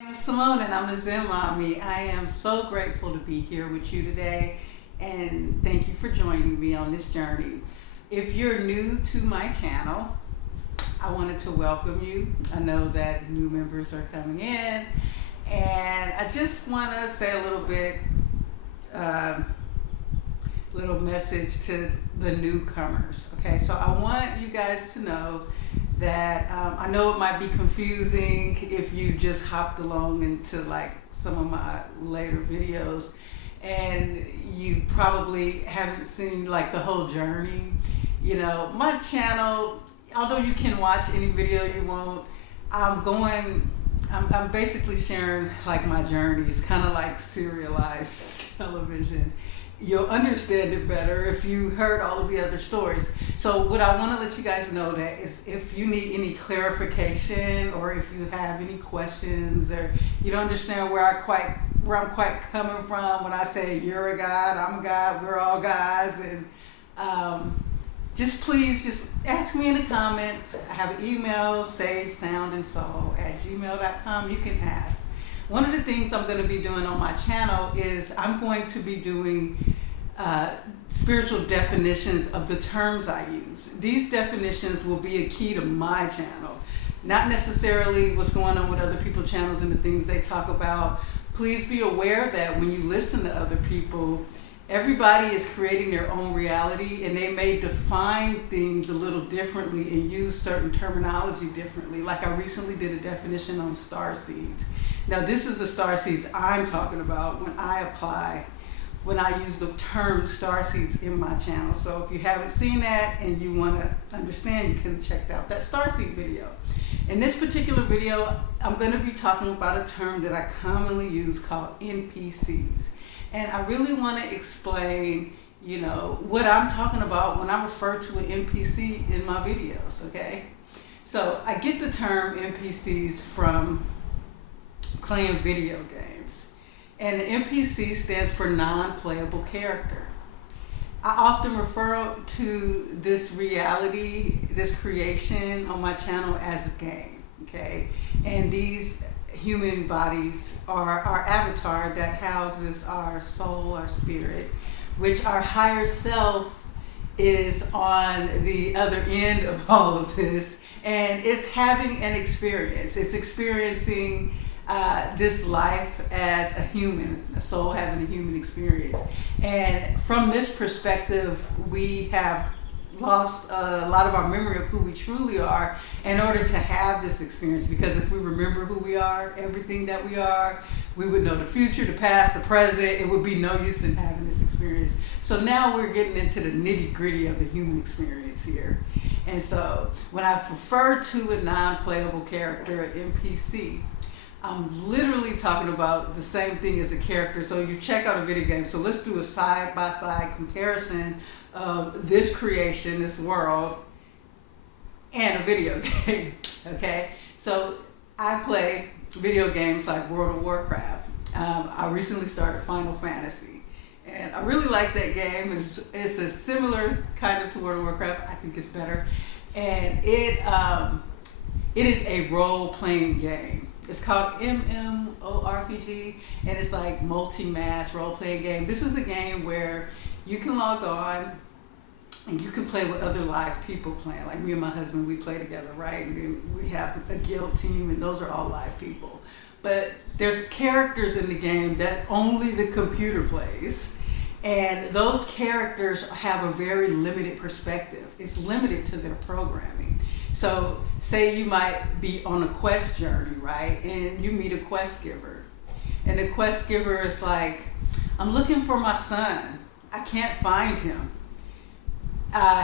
I'm Simone and I'm the Zen Mommy. I am so grateful to be here with you today and thank you for joining me on this journey. If you're new to my channel, I wanted to welcome you. I know that new members are coming in and I just want to say a little message to the newcomers. Okay, so I want you guys to know that I know it might be confusing if you just hopped along into like some of my later videos and you probably haven't seen like the whole journey. You know, my channel, although you can watch any video you want, I'm basically sharing like my journey. It's kind of like serialized television. You'll understand it better if you heard all of the other stories. So what I want to let you guys know that is if you need any clarification or if you have any questions or you don't understand where I'm quite coming from when I say you're a God, I'm a God, we're all gods, and just please just ask me in the comments. I have an email, sagesoundandsoul@gmail.com. You can ask. One of the things I'm going to be doing on my channel is I'm going to be doing spiritual definitions of the terms I use. These definitions will be a key to my channel, not necessarily what's going on with other people's channels and the things they talk about. Please be aware that when you listen to other people, everybody is creating their own reality and they may define things a little differently and use certain terminology differently. Like I recently did a definition on starseeds. Now this is the starseeds I'm talking about when I use the term starseeds in my channel. So if you haven't seen that and you want to understand, you can check out that starseed video. In this particular video, I'm going to be talking about a term that I commonly use called NPCs. And I really want to explain, you know, what I'm talking about when I refer to an NPC in my videos, okay? So I get the term NPCs from playing video games. And the NPC stands for non-playable character. I often refer to this reality, this creation on my channel as a game, okay? And these human bodies are our avatar that houses our soul, our spirit, which our higher self is on the other end of all of this, and it's having an experience. It's experiencing this life as a human, a soul having a human experience. And from this perspective, we have lost a lot of our memory of who we truly are in order to have this experience, because if we remember who we are, everything that we are, we would know the future, the past, the present. It would be no use in having this experience. So now we're getting into the nitty-gritty of the human experience here. And so when I refer to a non-playable character, an NPC, I'm literally talking about the same thing as a character. So you check out a video game. So let's do a side-by-side comparison of this creation, this world, and a video game, okay? So I play video games like World of Warcraft. I recently started Final Fantasy, and I really like that game. It's a similar kind of to World of Warcraft. I think it's better. And it is a role-playing game. It's called MMORPG, and it's like multi-mass role-playing game. This is a game where you can log on and you can play with other live people playing. Like me and my husband, we play together, right? And then we have a guild team, and those are all live people. But there's characters in the game that only the computer plays. And those characters have a very limited perspective. It's limited to their programming. So say you might be on a quest journey, right? And you meet a quest giver. And the quest giver is like, I'm looking for my son. I can't find him.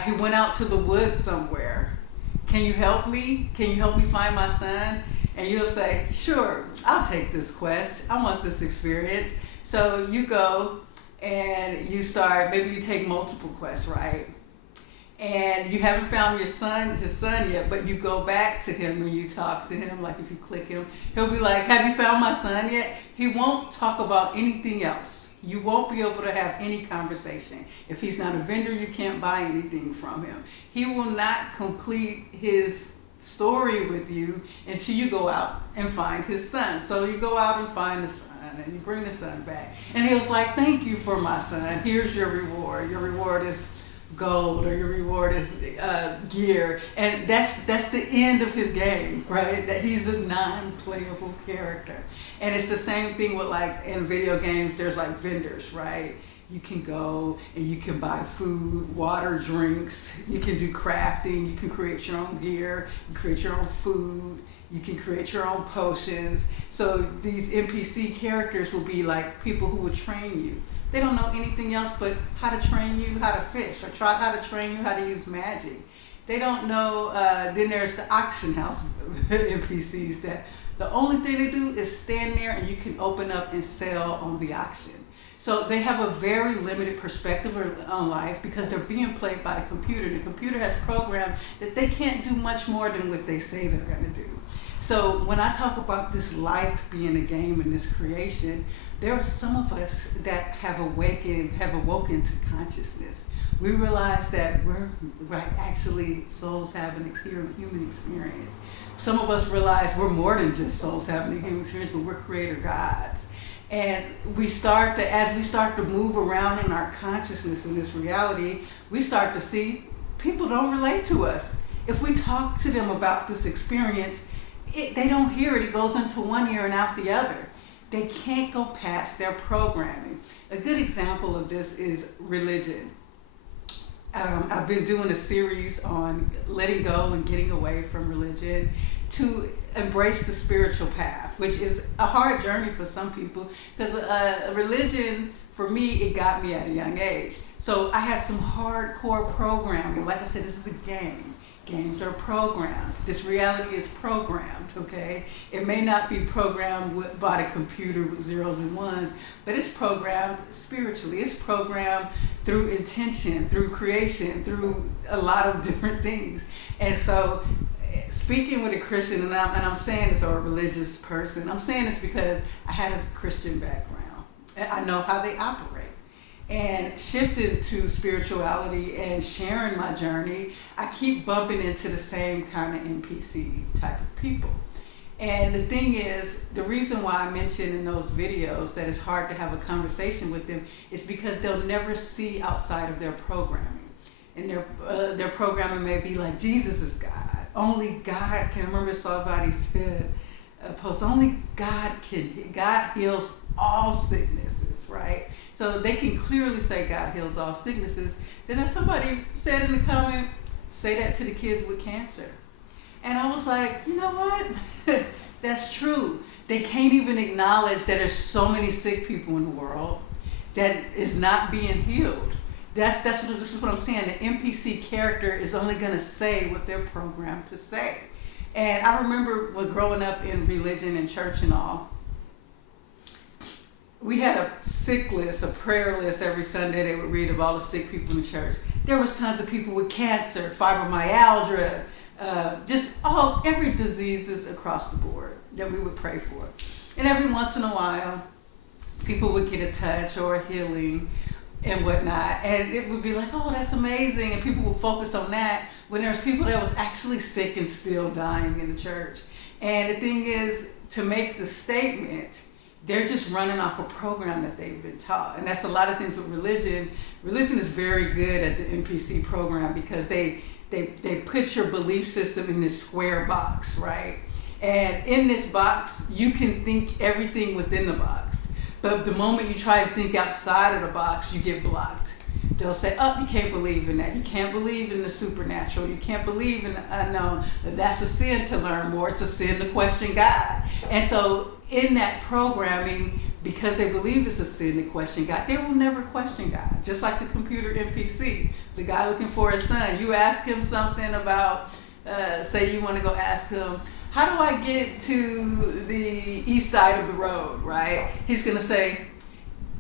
He went out to the woods somewhere. Can you help me? Can you help me find my son? And you'll say, sure, I'll take this quest. I want this experience. So you go and you start, maybe you take multiple quests, right? And you haven't found his son yet, but you go back to him and you talk to him. Like if you click him, he'll be like, have you found my son yet? He won't talk about anything else. You won't be able to have any conversation. If he's not a vendor, you can't buy anything from him. He will not complete his story with you until you go out and find his son. So you go out and find the son and you bring the son back. And he was like, thank you for my son. Here's your reward. Your reward is gold, or your reward is gear. And that's the end of his game, right? That he's a non-playable character. And it's the same thing with, like, in video games, there's like vendors, right? You can go and you can buy food, water, drinks. You can do crafting. You can create your own gear. You create your own food. You can create your own potions. So these NPC characters will be like people who will train you. They don't know anything else but how to train you how to fish, or try how to train you how to use magic. They don't know. Then there's the auction house NPCs that the only thing they do is stand there and you can open up and sell on the auction. So they have a very limited perspective on life because they're being played by the computer. The computer has programmed that they can't do much more than what they say they're going to do. So when I talk about this life being a game and this creation, there are some of us that have awoken to consciousness. We realize that we're actually souls having human experience. Some of us realize we're more than just souls having a human experience, but we're creator gods. And as we start to move around in our consciousness in this reality, we start to see people don't relate to us. If we talk to them about this experience, they don't hear it. It goes into one ear and out the other. They can't go past their programming. A good example of this is religion. I've been doing a series on letting go and getting away from religion to embrace the spiritual path, which is a hard journey for some people, because religion, for me, it got me at a young age. So I had some hardcore programming. Like I said, this is a game. Games are programmed. This reality is programmed, okay? It may not be programmed by the computer with zeros and ones, but it's programmed spiritually. It's programmed through intention, through creation, through a lot of different things. And so, speaking with a Christian, and I'm saying this, or a religious person, I'm saying this because I had a Christian background. And I know how they operate. And shifted to spirituality and sharing my journey, I keep bumping into the same kind of NPC type of people. And the thing is, the reason why I mentioned in those videos that it's hard to have a conversation with them is because they'll never see outside of their programming. And their programming may be like, Jesus is God. Only God can. I remember somebody said, post, only God heals all sicknesses, right? So they can clearly say God heals all sicknesses. Then if somebody said in the comment, say that to the kids with cancer. And I was like, you know what? That's true. They can't even acknowledge that there's so many sick people in the world that is not being healed. This is what I'm saying. The NPC character is only going to say what they're programmed to say. And I remember when growing up in religion and church and all, we had a sick list, a prayer list every Sunday they would read of all the sick people in the church. There was tons of people with cancer, fibromyalgia, every diseases across the board that we would pray for. And every once in a while, people would get a touch or a healing and whatnot. And it would be like, oh, that's amazing. And people would focus on that when there's people that was actually sick and still dying in the church. And the thing is, to make the statement, they're just running off a program that they've been taught. And that's a lot of things with religion. Religion is very good at the NPC program because they put your belief system in this square box, right? And in this box, you can think everything within the box. But the moment you try to think outside of the box, you get blocked. They'll say, oh, you can't believe in that. You can't believe in the supernatural. You can't believe in the unknown. That's a sin to learn more. It's a sin to question God. And so in that programming, because they believe it's a sin to question God, they will never question God. Just like the computer NPC, the guy looking for his son. You ask him something about, say you want to go ask him, how do I get to the east side of the road, right? He's going to say,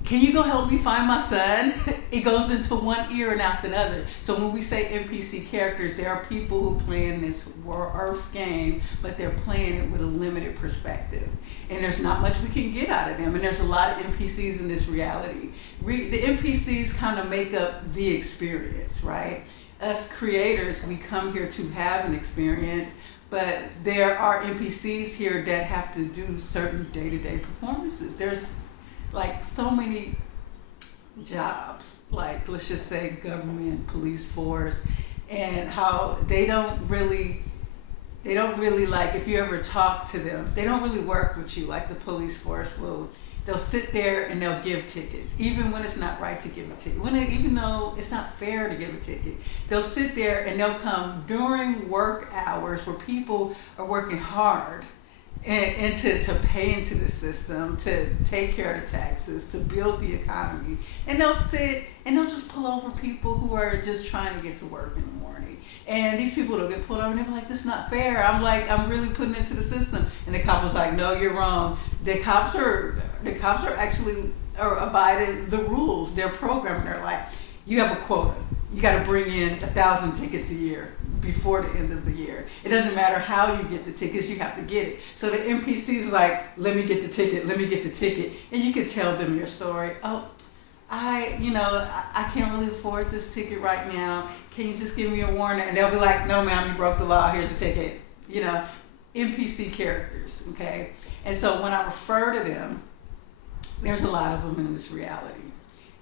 can you go help me find my son? It goes into one ear and out the other. So when we say NPC characters, there are people who play in this Earth game, but they're playing it with a limited perspective. And there's not much we can get out of them. And there's a lot of NPCs in this reality. The NPCs kind of make up the experience, right? Us creators, we come here to have an experience, But there are NPCs here that have to do certain day-to-day performances. There's like so many jobs, like let's just say government, police force, and how they don't really like, if you ever talk to them, they don't really work with you like the police force will. They'll sit there and they'll give tickets, even when it's not right to give a ticket. Even though it's not fair to give a ticket, they'll sit there and they'll come during work hours where people are working hard and to pay into the system, to take care of the taxes, to build the economy. And they'll sit and they'll just pull over people who are just trying to get to work in the morning. And these people will get pulled over and they're like, this is not fair. I'm like, I'm really putting it into the system. And the cop was like, no, you're wrong. The cops are actually abiding the rules. They're programming. They're like, you have a quota. You got to bring in 1,000 tickets a year before the end of the year. It doesn't matter how you get the tickets, you have to get it. So the NPCs like, let me get the ticket, let me get the ticket. And you can tell them your story. Oh, I can't really afford this ticket right now. Can you just give me a warning? And they'll be like, no ma'am, you broke the law, here's the ticket. NPC characters, okay? And so when I refer to them, there's a lot of them in this reality.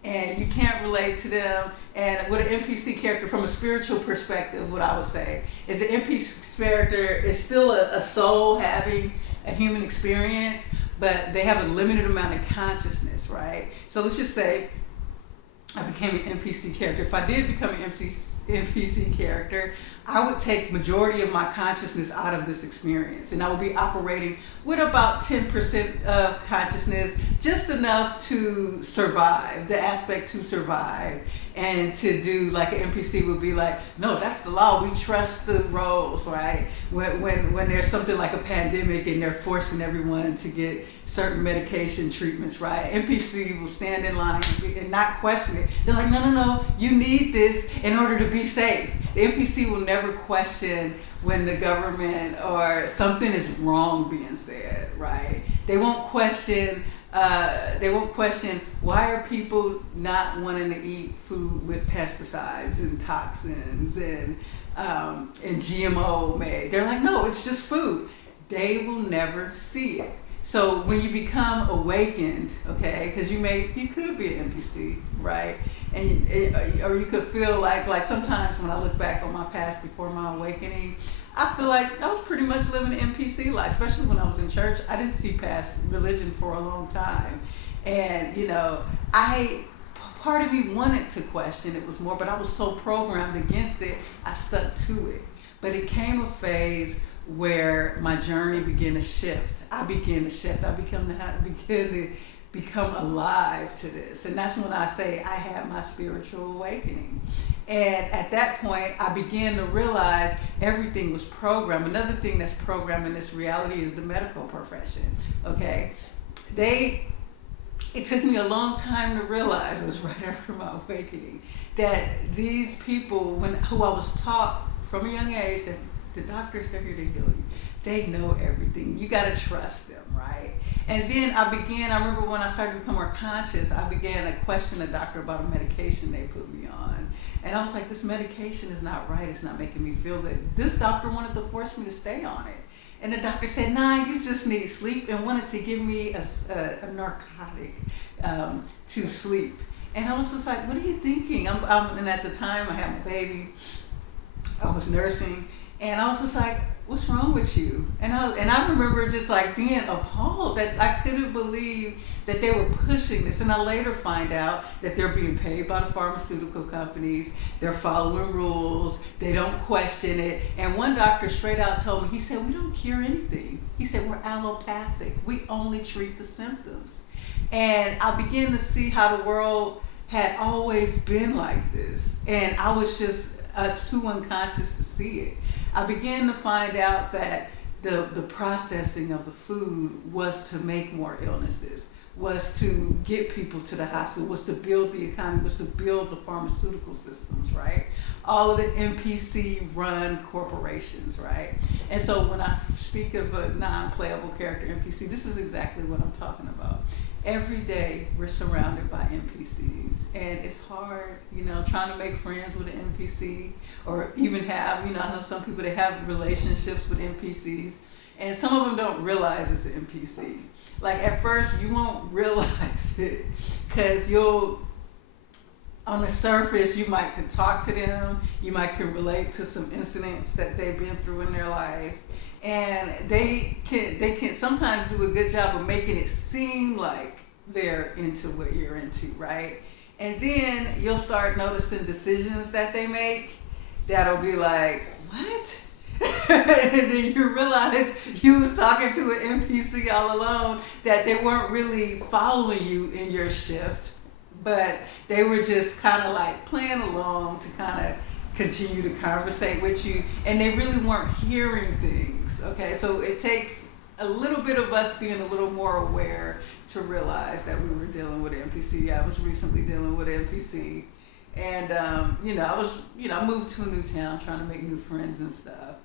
And you can't relate to them. And with an NPC character, from a spiritual perspective, what I would say is an NPC character is still a soul having a human experience, but they have a limited amount of consciousness, right? So let's just say I became an NPC character. If I did become an NPC character, I would take majority of my consciousness out of this experience, and I would be operating with about 10% of consciousness, just enough to survive, the aspect to survive, and to do like an NPC would be like, no, that's the law, we trust the roles, right? When there's something like a pandemic and they're forcing everyone to get certain medication treatments, right? NPC will stand in line and not question it. They're like, no, you need this in order to be safe. The NPC will never question when the government or something is wrong being said, right? They won't question why are people not wanting to eat food with pesticides and toxins and GMO made. They're like, no, it's just food. They will never see it. So when you become awakened, okay, because you could be an NPC, right? And or you could feel like sometimes when I look back on my past before my awakening, I feel like I was pretty much living an NPC life, especially when I was in church. I didn't see past religion for a long time. And, part of me wanted to question it was more, but I was so programmed against it, I stuck to it. But it came a phase where my journey began to shift. I began to become alive to this. And that's when I say I had my spiritual awakening. And at that point, I began to realize everything was programmed. Another thing that's programmed in this reality is the medical profession, okay? It took me a long time to realize, it was right after my awakening, that these people, who I was taught from a young age that the doctors, they're here to heal you. They know everything. You got to trust them, right? And then I remember when I started to become more conscious, I began to question the doctor about a medication they put me on. And I was like, this medication is not right. It's not making me feel good. This doctor wanted to force me to stay on it. And the doctor said, nah, you just need sleep, and wanted to give me a narcotic to sleep. And I was just like, what are you thinking? And at the time, I had my baby. I was nursing. And I was just like, what's wrong with you? And I remember just like being appalled that I couldn't believe that they were pushing this. And I later find out that they're being paid by the pharmaceutical companies. They're following rules. They don't question it. And one doctor straight out told me, he said, we don't cure anything. He said, we're allopathic. We only treat the symptoms. And I began to see how the world had always been like this. And I was just too unconscious to see it. I began to find out that the processing of the food was to make more illnesses. was to get people to the hospital, was to build the economy, was to build the pharmaceutical systems, right? All of the NPC run corporations, right? And so when I speak of a non-playable character NPC, this is exactly what I'm talking about. Every day we're surrounded by NPCs, and it's hard, trying to make friends with an NPC, or even have, I know some people that have relationships with NPCs, and some of them don't realize it's an NPC. Like at first you won't realize it, because on the surface you might can talk to them, you might can relate to some incidents that they've been through in their life, and they can sometimes do a good job of making it seem like they're into what you're into, right? And then you'll start noticing decisions that they make that'll be like, what? And then you realize you was talking to an NPC all alone, that they weren't really following you in your shift, but they were just kind of like playing along to kind of continue to conversate with you, and they really weren't hearing things. Okay, so it takes a little bit of us being a little more aware to realize that we were dealing with an NPC. I was recently dealing with an NPC, and I moved to a new town trying to make new friends and stuff.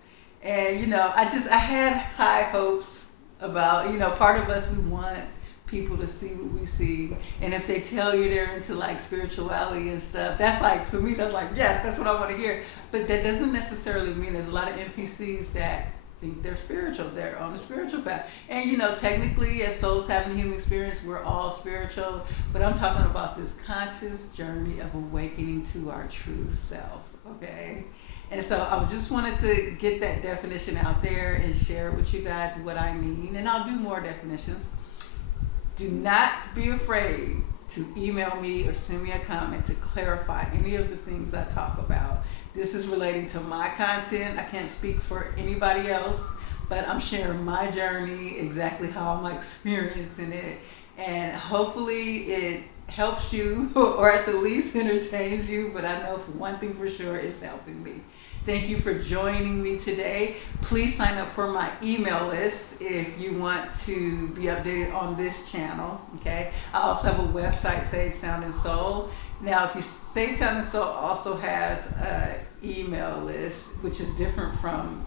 And I had high hopes about, part of us, we want people to see what we see, and if they tell you they're into like spirituality and stuff, that's like, for me, that's like, yes, that's what I want to hear. But that doesn't necessarily mean, there's a lot of NPCs that think they're spiritual, they're on a spiritual path. And technically, as souls having a human experience, we're all spiritual, but I'm talking about this conscious journey of awakening to our true self, okay? And so I just wanted to get that definition out there and share with you guys what I mean, and I'll do more definitions. Do not be afraid to email me or send me a comment to clarify any of the things I talk about. This is relating to my content. I can't speak for anybody else, but I'm sharing my journey, exactly how I'm experiencing it, and hopefully it helps you or at the least entertains you, but I know for one thing for sure, it's helping me. Thank you for joining me today. Please sign up for my email list if you want to be updated on this channel, okay? I also have a website, Sage Sound and Soul. Now, if you Sage Sound and Soul also has an email list, which is different from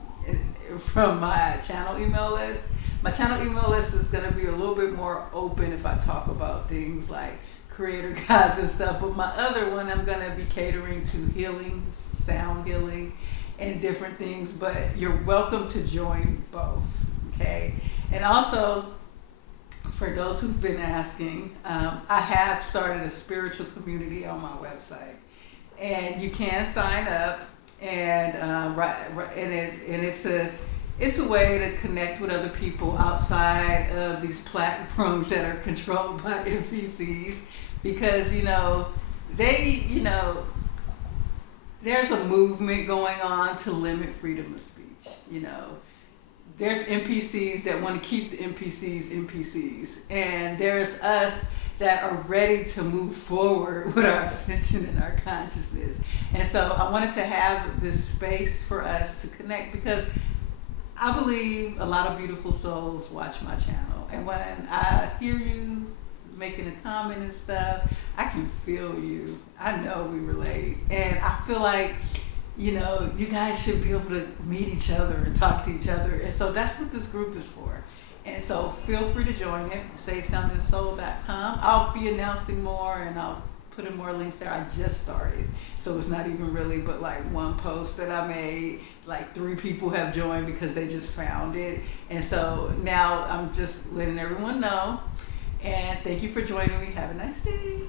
my channel email list. My channel email list is gonna be a little bit more open if I talk about things like creator gods and stuff, but my other one, I'm gonna be catering to healing, sound healing, and different things, but you're welcome to join both, okay? And also, for those who've been asking, I have started a spiritual community on my website, and you can sign up, and it's a way to connect with other people outside of these platforms that are controlled by NPCs, because there's a movement going on to limit freedom of speech. There's NPCs that want to keep the NPCs, and there's us that are ready to move forward with our ascension and our consciousness. And so I wanted to have this space for us to connect, because I believe a lot of beautiful souls watch my channel, and when I hear you making a comment and stuff, I can feel you. I know we relate, and I feel like you guys should be able to meet each other and talk to each other, and so that's what this group is for. And so feel free to join it, sagesoundandsoul.com. I'll be announcing more, and I'll put in more links there. I just started, so it's not even really but like one post that I made. Like 3 people have joined because they just found it, and so now I'm just letting everyone know. And thank you for joining me. Have a nice day.